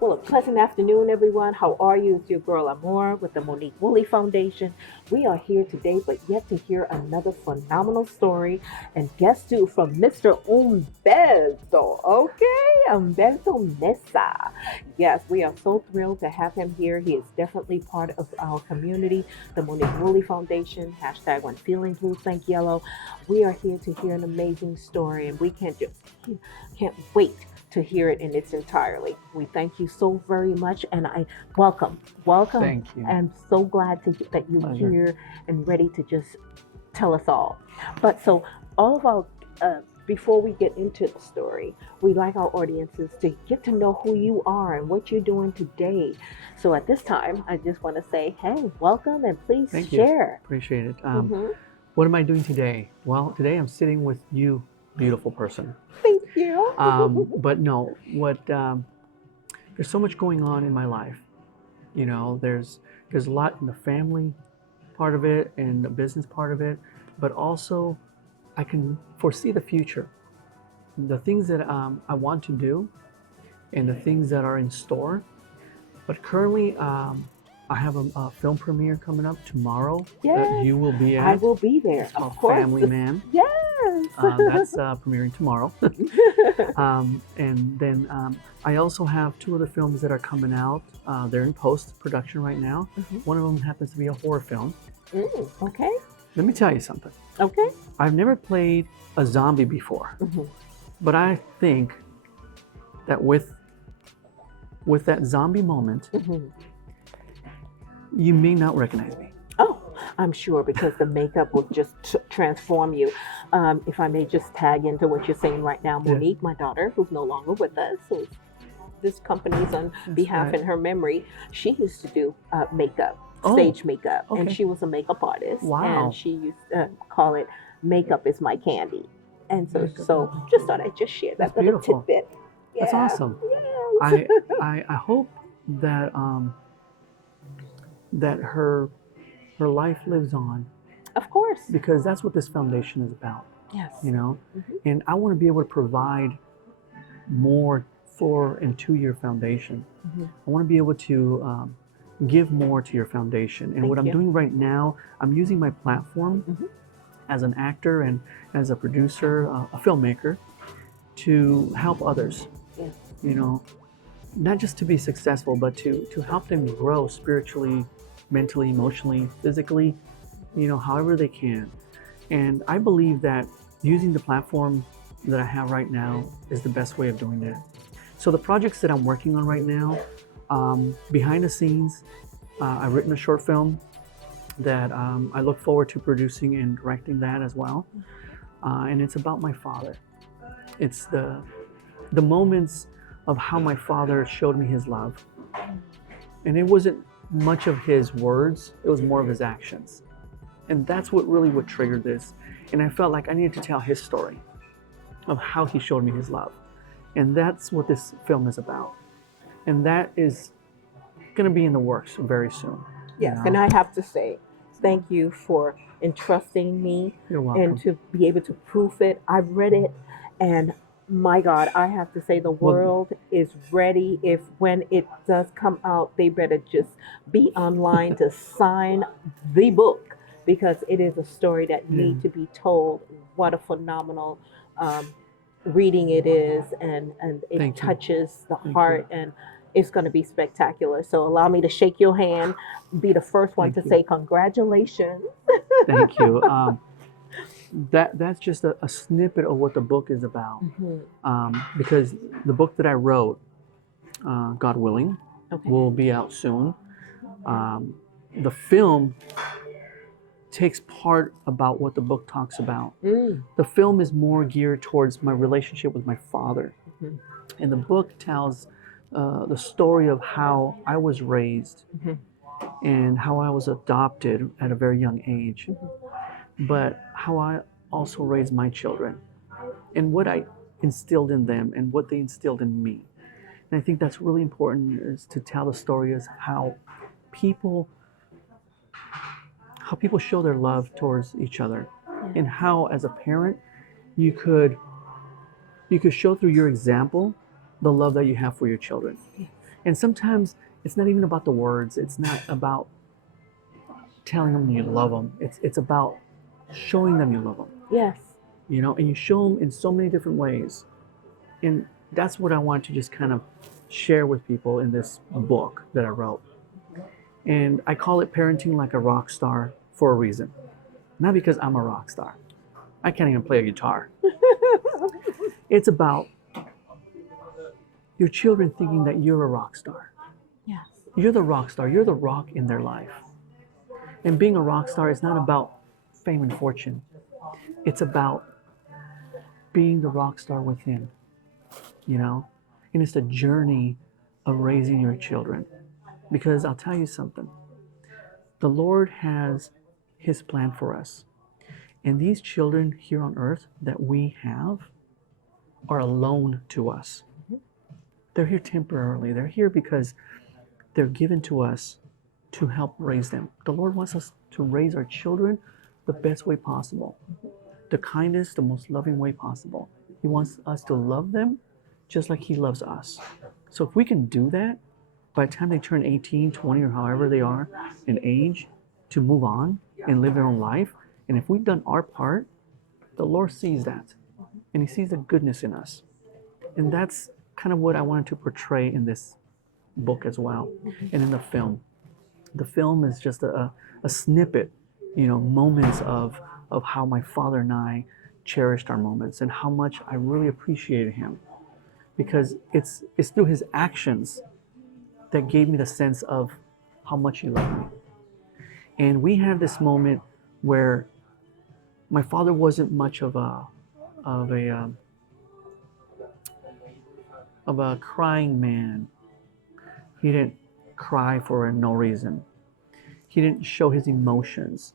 Well, a pleasant afternoon, everyone. How are you? It's your girl Amor with the Monique Woolley Foundation. We are here today, but yet to hear another phenomenal story and guest two from Mr. Humberto. Okay, Humberto Meza. Yes, we are so thrilled to have him here. He is definitely part of our community, the Monique Woolley Foundation. Hashtag when feeling blue, think yellow. We are here to hear an amazing story, and we can't wait to hear it in its entirety. We thank you so very much, and I welcome. Thank you. I'm so glad that you're Pleasure. here and ready to just tell us all. But so all of our before we get into the story, we like our audiences to get to know who you are and what you're doing today. So at this time, I just want to say, hey, welcome, and please Thank you. share. Appreciate it. Mhm. What am I doing today? Well, today I'm sitting with you, beautiful person. Thank you. But no, there's so much going on in my life. You know, there's a lot in the family part of it and the business part of it, but also I can foresee the future, the things that I want to do, and the things that are in store. But currently, I have a film premiere coming up tomorrow Yes, that you will be at. I will be there. It's called Of course. Family Man. Yes. That's premiering tomorrow. And then I also have two other films that are coming out. They're in post-production right now. Mhm. One of them happens to be a horror film. Okay. Let me tell you something. Okay. I've never played a zombie before, Mhm. but I think that with that zombie moment, Mhm. you may not recognize me. Oh, I'm sure because the makeup will just transform you. If I may just tag into what you're saying right now, Yeah. Monique, my daughter, who's no longer with us, who's this company's on behalf right. in her memory, she used to do makeup, Oh, stage makeup, and okay. she was a makeup artist. Wow. And she used to call it "Makeup is my candy." And so just thought I'd just share that That's little beautiful. tidbit. That's Yeah. awesome. Yes. I hope that that her life lives on, Of course. because that's what this foundation is about, Yes. you know. Mhm. And I want to be able to provide more for and to your foundation. Mhm. I want to be able to give more to your foundation. And what Thank I'm you. doing right now, I'm using my platform Mhm. as an actor and as a producer, a filmmaker, to help others. Yeah. You know, not just to be successful, but to help them grow spiritually, mentally, emotionally, physically, you know, however they can. And I believe that using the platform that I have right now is the best way of doing that. So the projects that I'm working on right now, behind the scenes, I've written a short film that I look forward to producing and directing that as well. And it's about my father. It's the moments of how my father showed me his love. And it wasn't much of his words, it was more of his actions. And that's what triggered this. And I felt like I needed to tell his story of how he showed me his love. And that's what this film is about. And that is going to be in the works very soon. Yes, you and know? I have to say, thank you for entrusting me You're welcome. and to be able to proof it. I've read it, and my God, I have to say the world is ready. If when it does come out, they better just be online to sign the book because it is a story that needs to be told. What a phenomenal reading it is, and it Thank you. touches the Thank heart and it's going to be spectacular. So allow me to shake your hand, be the first one Thank to you. say congratulations. Thank you. That's just a snippet of what the book is about. Because the book that I wrote, God willing, Okay. will be out soon. The film takes part about what the book talks about. The film is more geared towards my relationship with my father. Mhm. And the book tells the story of how I was raised Mhm. and how I was adopted at a very young age, but how I also raised my children and what I instilled in them and what they instilled in me. And I think that's really important, is to tell the story as how people show their love towards each other, and how as a parent you could show through your example the love that you have for your children. And sometimes it's not even about the words. It's not about telling them you love them. It's about showing them you love them. Yes. And you show them in so many different ways. And that's what I want to just kind of share with people in this book that I wrote. And I call it Parenting Like a Rock Star for a reason. Not because I'm a rock star. I can't even play a guitar. It's about your children thinking that you're a rock star. Yes. You're the rock star. You're the rock in their life. And being a rock star is not about fame and fortune. It's about being the rock star within, And it's the journey of raising your children. Because I'll tell you something. The Lord has His plan for us. And these children here on earth that we have are alone to us. They're here temporarily. They're here because they're given to us to help raise them. The Lord wants us to raise our children the best way possible, the kindest, the most loving way possible. He wants us to love them just like He loves us. So if we can do that, by the time they turn 18, 20, or however they are in age, to move on and live their own life, and if we've done our part, the Lord sees that, and He sees the goodness in us. And that's kind of what I wanted to portray in this book as well, and in the film. The film is just a snippet, moments of how my father and I cherished our moments and how much I really appreciated him, because it's through his actions that gave me the sense of how much he loved me. And we had this moment where my father wasn't much of a crying man. He didn't cry for no reason. He didn't show his emotions.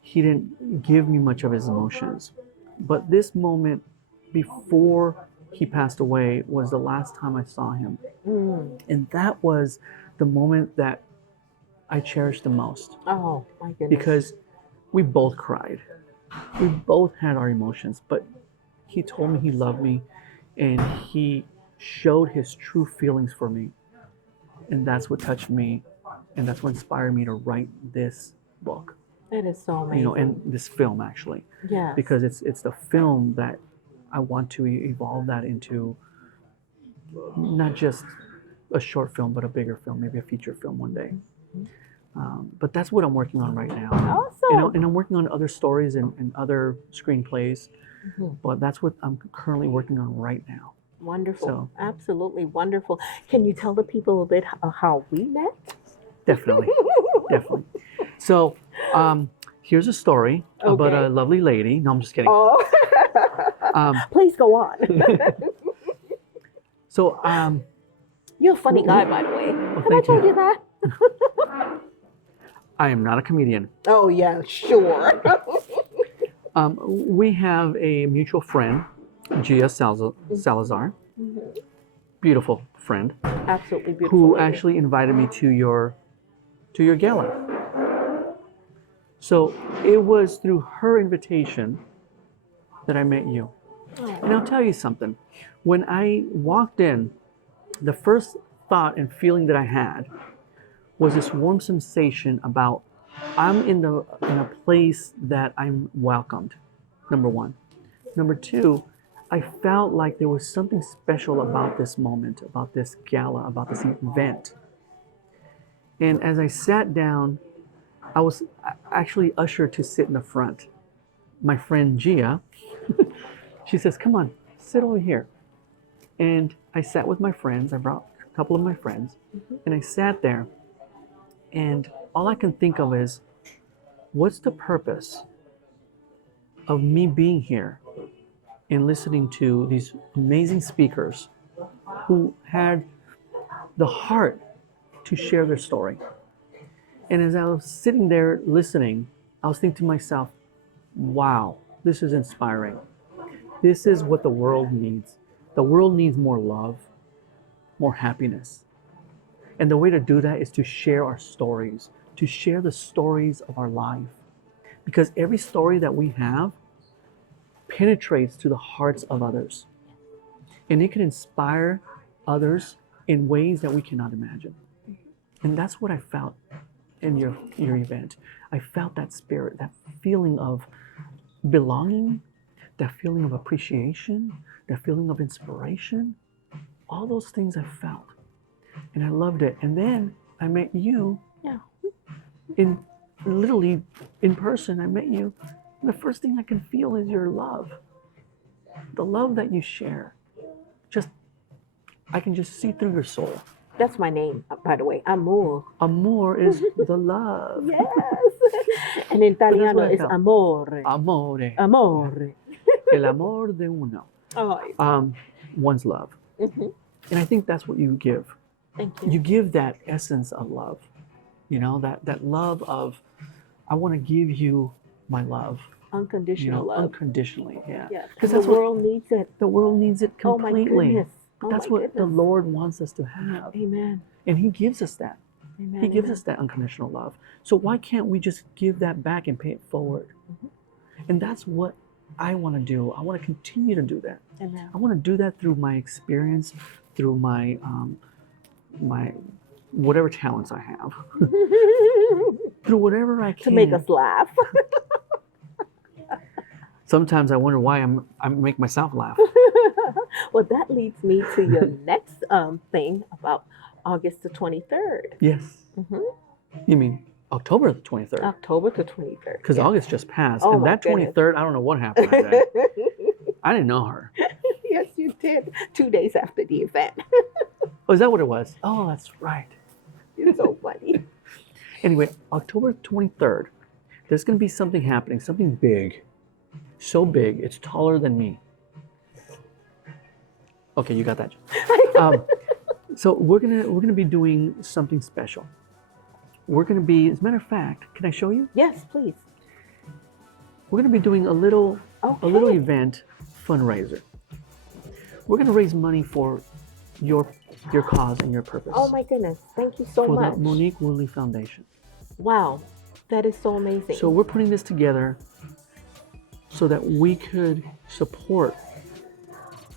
He didn't give me much of his emotions. But this moment before he passed away was the last time I saw him. And that was the moment that I cherished the most. Oh, my goodness. Because we both cried. We both had our emotions, but he told me he loved me, and he showed his true feelings for me. And that's what touched me, and that's what inspired me to write this book. That is so amazing. And this film, actually. Yes. Because it's the film that I want to evolve that into not just a short film, but a bigger film, maybe a feature film one day. But that's what I'm working on right now. Awesome. And I'm working on other stories and other screenplays, but that's what I'm currently working on right now. Wonderful. So, absolutely wonderful. Can you tell the people a bit how we met? Definitely. Definitely. So here's a story about a lovely lady. No, I'm just kidding. Oh. Please go on. So you're a funny guy, by the way. Have I told you that? I am not a comedian. Oh, yeah, sure. We have a mutual friend, Gia Salazar. Beautiful friend. Absolutely beautiful. Who lady. actually invited me to your gala. So it was through her invitation that I met you. And I'll tell you something. When I walked in, the first thought and feeling that I had was this warm sensation about I'm in a place that I'm welcomed, number one. Number two, I felt like there was something special about this moment, about this gala, about this event. And as I sat down, I was actually ushered to sit in the front. My friend Gia, she says, "Come on, sit over here." And I sat with my friends. I brought a couple of my friends, and I sat there. And all I can think of is, what's the purpose of me being here and listening to these amazing speakers who had the heart to share their story? And as I was sitting there listening, I was thinking to myself, wow, this is inspiring. This is what the world needs. The world needs more love, more happiness. And the way to do that is to share our stories, to share the stories of our life. Because every story that we have penetrates to the hearts of others. And it can inspire others in ways that we cannot imagine. And that's what I felt in your event. I felt that spirit, that feeling of belonging, that feeling of appreciation, that feeling of inspiration. All those things I felt. And I loved it. And then I met you. Yeah. Literally in person, I met you. And the first thing I can feel is your love. The love that you share. I can just see through your soul. That's my name, by the way. Amor. Amor is the love. Yes. And in Italiano, it's amore. Amore. Amore. El amor de uno. Oh. One's love. Mm-hmm. And I think that's what you give. Thank you. You give that essence of love. You know, that love of, I want to give you my love. Unconditional love. Unconditionally, yeah. Because the world needs it. The world needs it completely. Oh my goodness. That's what the Lord wants us to have. Amen. And He gives us that. Amen. He gives us that unconditional love. So why can't we just give that back and pay it forward? Mm-hmm. And that's what I want to do. I want to continue to do that. Amen. I want to do that through my experience, through my my whatever talents I have, through whatever I can to make us laugh. Sometimes I wonder why I make myself laugh. Well, that leads me to your next thing about August the 23rd. Yes. Mm-hmm. You mean October the 23rd? October the 23rd. Because August just passed. Oh, and that 23rd, I don't know what happened that day. I didn't know her. Yes, you did. 2 days after the event. Oh, is that what it was? Oh, that's right. You're so funny. Anyway, October 23rd, there's going to be something happening, something big. So big, it's taller than me. Okay, you got that. So we're gonna be doing something special. We're gonna be, as a matter of fact, can I show you? Yes, please. We're gonna be doing a little event fundraiser. We're gonna raise money for your cause and your purpose. Oh my goodness! Thank you so much. For the Monique Woolley Foundation. Wow, that is so amazing. So we're putting this together so that we could support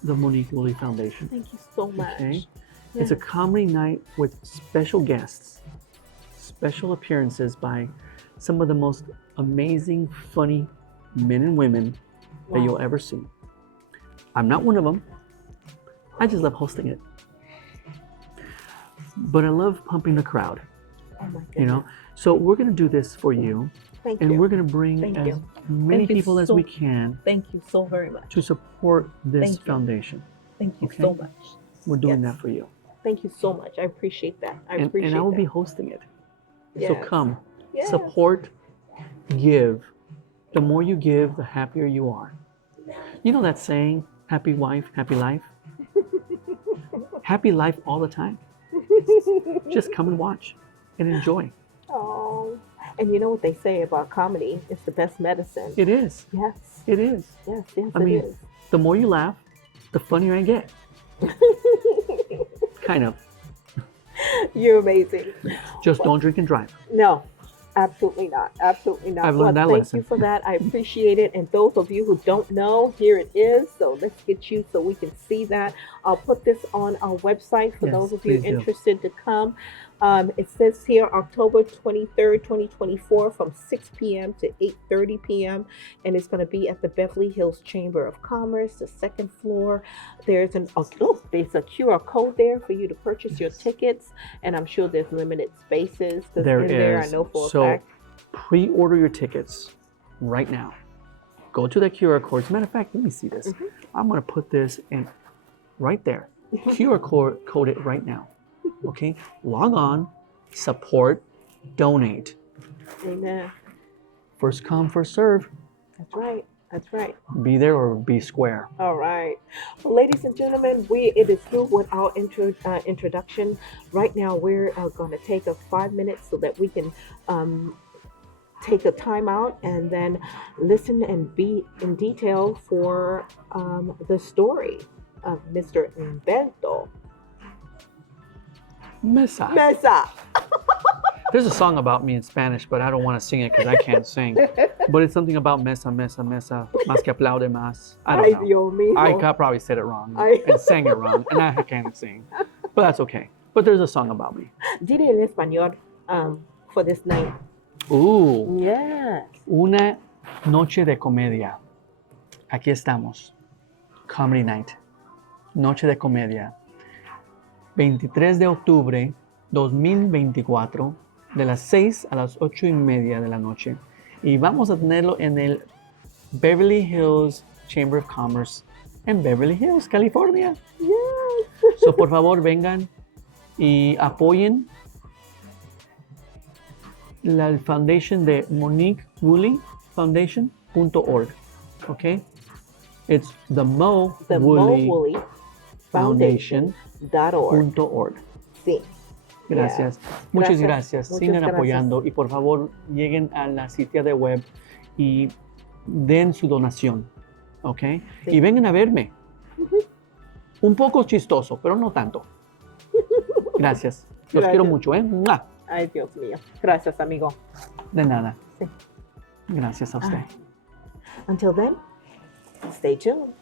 the Monique Woolley Foundation. Thank you so much. Okay? Yeah. It's a comedy night with special guests, special appearances by some of the most amazing, funny men and women that you'll ever see. I'm not one of them. I just love hosting it. But I love pumping the crowd. Oh my goodness. You know? So we're going to do this for you. Thank and you. We're going to bring as many people as we can. Thank you so very much. To support this foundation. Thank you so much. We're doing that for you. Thank you so much. I appreciate that. And I will be hosting it. Yes. So come, support, give. The more you give, the happier you are. You know that saying, happy wife, happy life? Happy life all the time. Just come and watch and enjoy. Oh, and you know what they say about comedy? It's the best medicine. It is. Yes. It is. Yes, I mean, it is. The more you laugh, the funnier I get. Kind of. You're amazing. Just don't drink and drive. No, absolutely not. Absolutely not. I've learned that lesson. Thank you for that. I appreciate it. And those of you who don't know, here it is. So let's get you so we can see that. I'll put this on our website for those of you interested to come. It says here October 23rd, 2024 from 6 p.m. to 8:30 p.m. And it's going to be at the Beverly Hills Chamber of Commerce, the second floor. There's a QR code there for you to purchase your tickets. And I'm sure there's limited spaces. There is. I know for a so fact. Pre-order your tickets right now. Go to that QR code. As a matter of fact, let me see this. I'm going to put this in right there. QR code it right now. Okay, log on, support, donate. Amen. First come, first serve. That's right. That's right. Be there or be square. All right. Well, ladies and gentlemen, it is through with our introduction. Right now, we're going to take a 5 minutes so that we can take a time out and then listen and be in detail for the story of Mr. Humberto Meza. There's a song about me in Spanish, but I don't want to sing it because I can't sing. But it's something about mesa, más que aplaude más. I don't know. Dios mío. I probably said it wrong and sang it wrong, and I can't sing. but that's okay. But there's a song about me. Dile en español for this night. Ooh, Yes. una noche de comedia. Aquí estamos. Comedy Night. Noche de comedia. 23 de octubre 2024, de las 6 a las 8:30 de la noche. Y vamos a tenerlo en el Beverly Hills Chamber of Commerce en Beverly Hills, California. Yes. So, por favor, vengan y apoyen la foundation de Monique Woolley Foundation.org. Okay? It's the Mo Woolley Foundation.org. Foundation.org. Sí. Gracias. Yeah. Muchas gracias. Muchas Sigan gracias. apoyando y por favor lleguen a la sitio de web y den su donación. ¿Ok? Sí. Y vengan a verme. Un poco chistoso, pero no tanto. Gracias. Los Gracias. quiero mucho, ¿eh? ¡Mua! Ay, Dios mío. Gracias, amigo. De nada. Sí. Gracias a usted. Until then, stay tuned.